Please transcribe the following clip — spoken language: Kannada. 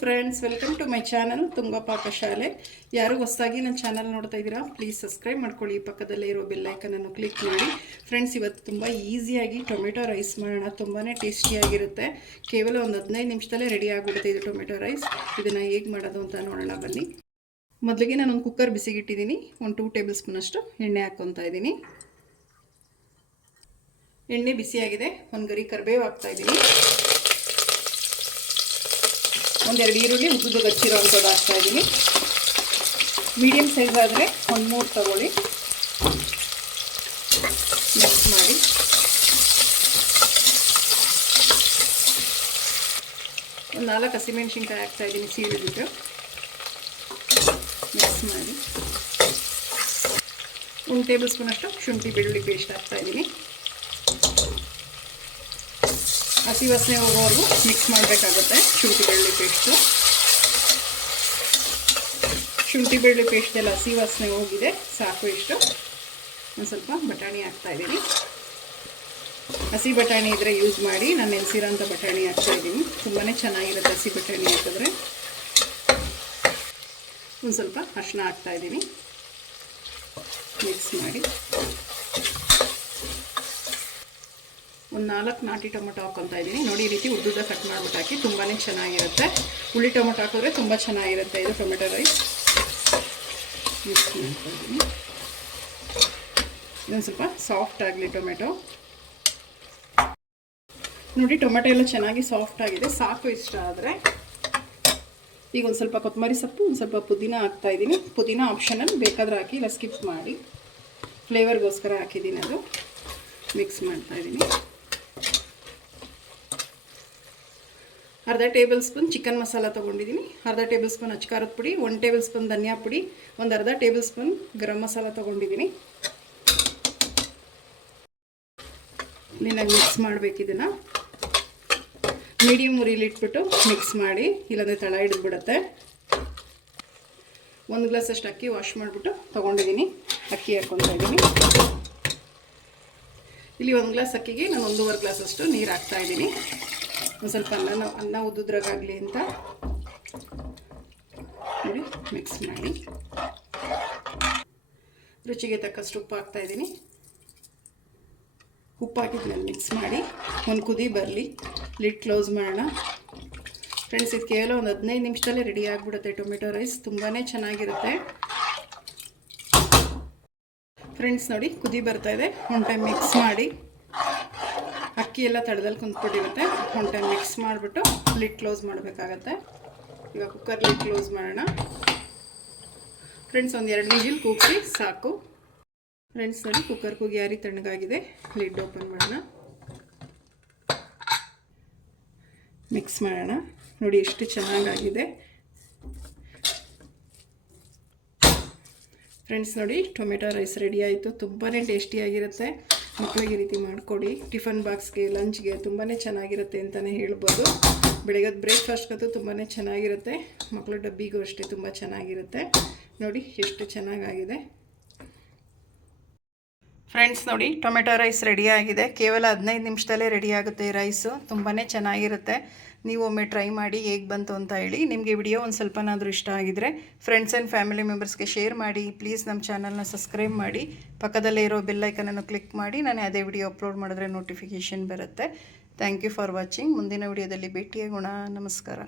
Friends, welcome to my channel Tunga Pakashale. ಯಾರು ಹೊಸದಾಗಿ ನನ್ನ ಚಾನಲ್ ನೋಡ್ತಾ ಇದ್ದೀರಾ, ಪ್ಲೀಸ್ ಸಬ್ಸ್ಕ್ರೈಬ್ ಮಾಡ್ಕೊಳ್ಳಿ. ಪಕ್ಕದಲ್ಲೇ ಇರೋ ಬೆಲ್ ಐಕನನ್ನು ಕ್ಲಿಕ್ ಮಾಡಿ. ಫ್ರೆಂಡ್ಸ್, ಇವತ್ತು ತುಂಬ ಈಸಿಯಾಗಿ ಟೊಮೆಟೊ ರೈಸ್ ಮಾಡೋಣ. ತುಂಬಾ ಟೇಸ್ಟಿಯಾಗಿರುತ್ತೆ. ಕೇವಲ ಒಂದು 15 ನಿಮಿಷದಲ್ಲೇ ರೆಡಿ ಆಗಿಬಿಡುತ್ತೆ ಇದು ಟೊಮೆಟೊ ರೈಸ್. ಇದನ್ನು ಹೇಗೆ ಮಾಡೋದು ಅಂತ ನೋಡೋಣ ಬನ್ನಿ. ಮೊದಲಿಗೆ ನಾನೊಂದು ಕುಕ್ಕರ್ ಬಿಸಿಗಿಟ್ಟಿದ್ದೀನಿ. ಒಂದು 2 ಟೇಬಲ್ ಸ್ಪೂನ್ ಅಷ್ಟು ಎಣ್ಣೆ ಹಾಕ್ಕೊತಾ ಇದ್ದೀನಿ. ಎಣ್ಣೆ ಬಿಸಿಯಾಗಿದೆ. ಒಂದು ಗರಿ ಕರಿಬೇವು ಹಾಕ್ತಾ ಇದ್ದೀನಿ. ಒಂದೆರಡು ಈರುಳ್ಳಿ ಉದ್ದುದ್ದು ಹಚ್ಚಿರೋ ಅಂಥದ್ದು ಹಾಕ್ತಾಯಿದ್ದೀನಿ. ಮೀಡಿಯಮ್ ಸೈಜ್ ಆದರೆ ಒಂದು 3 ತಗೊಳ್ಳಿ. ಮಿಕ್ಸ್ ಮಾಡಿ ಒಂದು 4 ಹಸಿಮೆಣಸಿನ್ಕಾಯಿ ಹಾಕ್ತಾಯಿದ್ದೀನಿ ಸೀಳಿಬಿಟ್ಟು. ಮಿಕ್ಸ್ ಮಾಡಿ 1 ಟೇಬಲ್ ಸ್ಪೂನ್ ಅಷ್ಟು ಶುಂಠಿ ಬೆಳ್ಳುಳ್ಳಿ ಪೇಸ್ಟ್ ಹಾಕ್ತಾಯಿದ್ದೀನಿ. ಹಸಿ ವಾಸನೆ ಹೋಗೋವರೆಗೂ ಮಿಕ್ಸ್ ಮಾಡಬೇಕಾಗುತ್ತೆ. ಶುಂಠಿ ಬೆಳ್ಳುಳ್ಳಿ ಪೇಸ್ಟು, ಶುಂಠಿ ಬೆಳ್ಳುಳ್ಳಿ ಪೇಸ್ಟ್ ಎಲ್ಲ ಹಸಿ ವಾಸನೆ ಹೋಗಿದೆ, ಸಾಕು. ಇಷ್ಟು ಒಂದು ಸ್ವಲ್ಪ ಬಟಾಣಿ ಹಾಕ್ತಾಯಿದ್ದೀನಿ. ಹಸಿ ಬಟಾಣಿ ಇದ್ದರೆ ಯೂಸ್ ಮಾಡಿ. ನಾನು ನೆನೆಸಿರೋಂಥ ಬಟಾಣಿ ಹಾಕ್ತಾಯಿದ್ದೀನಿ. ತುಂಬಾ ಚೆನ್ನಾಗಿರುತ್ತೆ ಹಸಿ ಬಟಾಣಿ ಹಾಕಿದ್ರೆ. ಒಂದು ಸ್ವಲ್ಪ ಅರಿಶಿನ ಹಾಕ್ತಾಯಿದ್ದೀನಿ. ಮಿಕ್ಸ್ ಮಾಡಿ ಒಂದು 4 ನಾಟಿ ಟೊಮೊಟೊ ಹಾಕ್ಕೊತಾ ಇದ್ದೀನಿ. ನೋಡಿ, ಈ ರೀತಿ ಉದ್ದುದ್ದ ಕಟ್ ಮಾಡಿಬಿಟ್ಟು ಹಾಕಿ. ತುಂಬಾ ಚೆನ್ನಾಗಿರುತ್ತೆ. ಹುಳಿ ಟೊಮೊಟೊ ಹಾಕಿದ್ರೆ ತುಂಬ ಚೆನ್ನಾಗಿರುತ್ತೆ ಇದು ಟೊಮೆಟೊ ರೈಸ್. ಮಿಕ್ಸ್ ಮಾಡ್ತಾಯಿದ್ದೀನಿ. ಇದೊಂದು ಸ್ವಲ್ಪ ಸಾಫ್ಟ್ ಆಗಲಿ ಟೊಮೆಟೊ. ನೋಡಿ, ಟೊಮೆಟೊ ಎಲ್ಲ ಚೆನ್ನಾಗಿ ಸಾಫ್ಟ್ ಆಗಿದೆ, ಸಾಕು ಇಷ್ಟ ಆದರೆ. ಈಗ ಒಂದು ಸ್ವಲ್ಪ ಕೊತ್ತಂಬರಿ ಸೊಪ್ಪು, ಒಂದು ಸ್ವಲ್ಪ ಪುದೀನ ಹಾಕ್ತಾಯಿದ್ದೀನಿ. ಪುದೀನ ಆಪ್ಷನಲ್, ಬೇಕಾದ್ರೆ ಹಾಕಿ, ಇಲ್ಲ ಸ್ಕಿಪ್ ಮಾಡಿ. ಫ್ಲೇವರ್ಗೋಸ್ಕರ ಹಾಕಿದ್ದೀನಿ ಅದು. ಮಿಕ್ಸ್ ಮಾಡ್ತಾಯಿದ್ದೀನಿ. ಅರ್ಧ ಟೇಬಲ್ ಸ್ಪೂನ್ ಚಿಕನ್ ಮಸಾಲ ತೊಗೊಂಡಿದ್ದೀನಿ. ಅರ್ಧ ಟೇಬಲ್ ಸ್ಪೂನ್ ಅಚ್ಕಾರದ ಪುಡಿ, 1 ಟೇಬಲ್ ಸ್ಪೂನ್ ಧನಿಯಾ ಪುಡಿ, ಒಂದು ಅರ್ಧ ಟೇಬಲ್ ಸ್ಪೂನ್ ಗರಂ ಮಸಾಲ ತೊಗೊಂಡಿದ್ದೀನಿ. ಕ್ಲೀನಾಗಿ ಮಿಕ್ಸ್ ಮಾಡಬೇಕು. ಇದನ್ನು ಮೀಡಿಯಮ್ ಉರಿಲಿಟ್ಬಿಟ್ಟು ಮಿಕ್ಸ್ ಮಾಡಿ, ಇಲ್ಲಾಂದರೆ ತಳ ಹಿಡಿದ್ಬಿಡುತ್ತೆ. 1 ಗ್ಲಾಸ್ ಅಷ್ಟು ಅಕ್ಕಿ ವಾಶ್ ಮಾಡಿಬಿಟ್ಟು ತೊಗೊಂಡಿದ್ದೀನಿ. ಅಕ್ಕಿ ಹಾಕ್ಕೊತಾ ಇದ್ದೀನಿ. ಇಲ್ಲಿ 1 ಗ್ಲಾಸ್ ಅಕ್ಕಿಗೆ ನಾನು 1.5 ಗ್ಲಾಸ್ ಅಷ್ಟು ನೀರು ಹಾಕ್ತಾಯಿದ್ದೀನಿ. ಒಂದು ಸ್ವಲ್ಪ ಅನ್ನ ಉದ್ದುದ್ರಾಗಲಿ ಅಂತ ನೋಡಿ ಮಿಕ್ಸ್ ಮಾಡಿ. ರುಚಿಗೆ ತಕ್ಕಷ್ಟು ಉಪ್ಪು ಹಾಕ್ತಾಯಿದ್ದೀನಿ. ಉಪ್ಪು ಹಾಕಿದ್ಮೇಲೆ ಮಿಕ್ಸ್ ಮಾಡಿ ಒಂದು ಕುದಿ ಬರಲಿ. ಲಿಡ್ ಕ್ಲೋಸ್ ಮಾಡೋಣ. ಫ್ರೆಂಡ್ಸ್, ಇದು ಕೇವಲ ಒಂದು 15 ನಿಮಿಷದಲ್ಲೇ ರೆಡಿ ಆಗಿಬಿಡುತ್ತೆ ಟೊಮೆಟೊ ರೈಸ್. ತುಂಬಾ ಚೆನ್ನಾಗಿರುತ್ತೆ. ಫ್ರೆಂಡ್ಸ್, ನೋಡಿ, ಕುದಿ ಬರ್ತಾಯಿದೆ. ಒಂದು ಟೈಮ್ ಮಿಕ್ಸ್ ಮಾಡಿ. ಅಕ್ಕಿ ಎಲ್ಲ ತಳದಲ್ಲಿ ಕುಂತ್ಬಿಟ್ಟಿರುತ್ತೆ. ಒಂದು ಟೈಮ್ ಮಿಕ್ಸ್ ಮಾಡಿಬಿಟ್ಟು ಲಿಡ್ ಕ್ಲೋಸ್ ಮಾಡಬೇಕಾಗತ್ತೆ. ಈಗ ಕುಕ್ಕರ್ ಲಿಡ್ ಕ್ಲೋಸ್ ಮಾಡೋಣ. ಫ್ರೆಂಡ್ಸ್, ಒಂದು 2 ವಿಜಿಲ್ ಕೂಗಿಸಿ ಸಾಕು. ಫ್ರೆಂಡ್ಸ್, ನೋಡಿ, ಕುಕ್ಕರ್ ಕೂಗಿ ಯಾರಿ ತಣ್ಣಗಾಗಿದೆ. ಲಿಡ್ ಓಪನ್ ಮಾಡೋಣ. ಮಿಕ್ಸ್ ಮಾಡೋಣ. ನೋಡಿ ಎಷ್ಟು ಚೆನ್ನಾಗಾಗಿದೆ. ಫ್ರೆಂಡ್ಸ್, ನೋಡಿ, ಟೊಮೆಟೊ ರೈಸ್ ರೆಡಿ ಆಯಿತು. ತುಂಬಾ ಟೇಸ್ಟಿಯಾಗಿರುತ್ತೆ. ಮಕ್ಕಳಿಗೆ ಈ ರೀತಿ ಮಾಡಿಕೊಡಿ. ಟಿಫನ್ ಬಾಕ್ಸ್ಗೆ, ಲಂಚ್ಗೆ ತುಂಬಾ ಚೆನ್ನಾಗಿರುತ್ತೆ ಅಂತಲೇ ಹೇಳ್ಬೋದು. ಬೆಳಗ್ಗೆ ಬ್ರೇಕ್ಫಾಸ್ಟ್ಗಂತೂ ತುಂಬಾ ಚೆನ್ನಾಗಿರುತ್ತೆ. ಮಕ್ಕಳು ಡಬ್ಬಿಗೂ ಅಷ್ಟೇ ತುಂಬ ಚೆನ್ನಾಗಿರುತ್ತೆ. ನೋಡಿ ಎಷ್ಟು ಚೆನ್ನಾಗಾಗಿದೆ. ಫ್ರೆಂಡ್ಸ್, ನೋಡಿ, ಟೊಮೆಟೊ ರೈಸ್ ರೆಡಿಯಾಗಿದೆ. ಕೇವಲ 15 ನಿಮಿಷದಲ್ಲೇ ರೆಡಿ ಆಗುತ್ತೆ ಈ ರೈಸು. ತುಂಬಾ ಚೆನ್ನಾಗಿರುತ್ತೆ. ನೀವು ಒಮ್ಮೆ ಟ್ರೈ ಮಾಡಿ ಹೇಗೆ ಬಂತು ಅಂತ ಹೇಳಿ. ನಿಮಗೆ ವಿಡಿಯೋ ಒಂದು ಸ್ವಲ್ಪನಾದರೂ ಇಷ್ಟ ಆಗಿದರೆ ಫ್ರೆಂಡ್ಸ್ ಆ್ಯಂಡ್ ಫ್ಯಾಮಿಲಿ ಮೆಂಬರ್ಸ್ಗೆ ಶೇರ್ ಮಾಡಿ. ಪ್ಲೀಸ್ ನಮ್ಮ ಚಾನಲ್ನ ಸಬ್ಸ್ಕ್ರೈಬ್ ಮಾಡಿ. ಪಕ್ಕದಲ್ಲೇ ಇರೋ ಬೆಲ್ ಐಕನನ್ನು ಕ್ಲಿಕ್ ಮಾಡಿ. ನಾನು ಅದೇ ವಿಡಿಯೋ ಅಪ್ಲೋಡ್ ಮಾಡಿದ್ರೆ ನೋಟಿಫಿಕೇಷನ್ ಬರುತ್ತೆ. Thank you for watching. ಮುಂದಿನ ವಿಡಿಯೋದಲ್ಲಿ ಭೇಟಿಯಾಗೋಣ. ನಮಸ್ಕಾರ.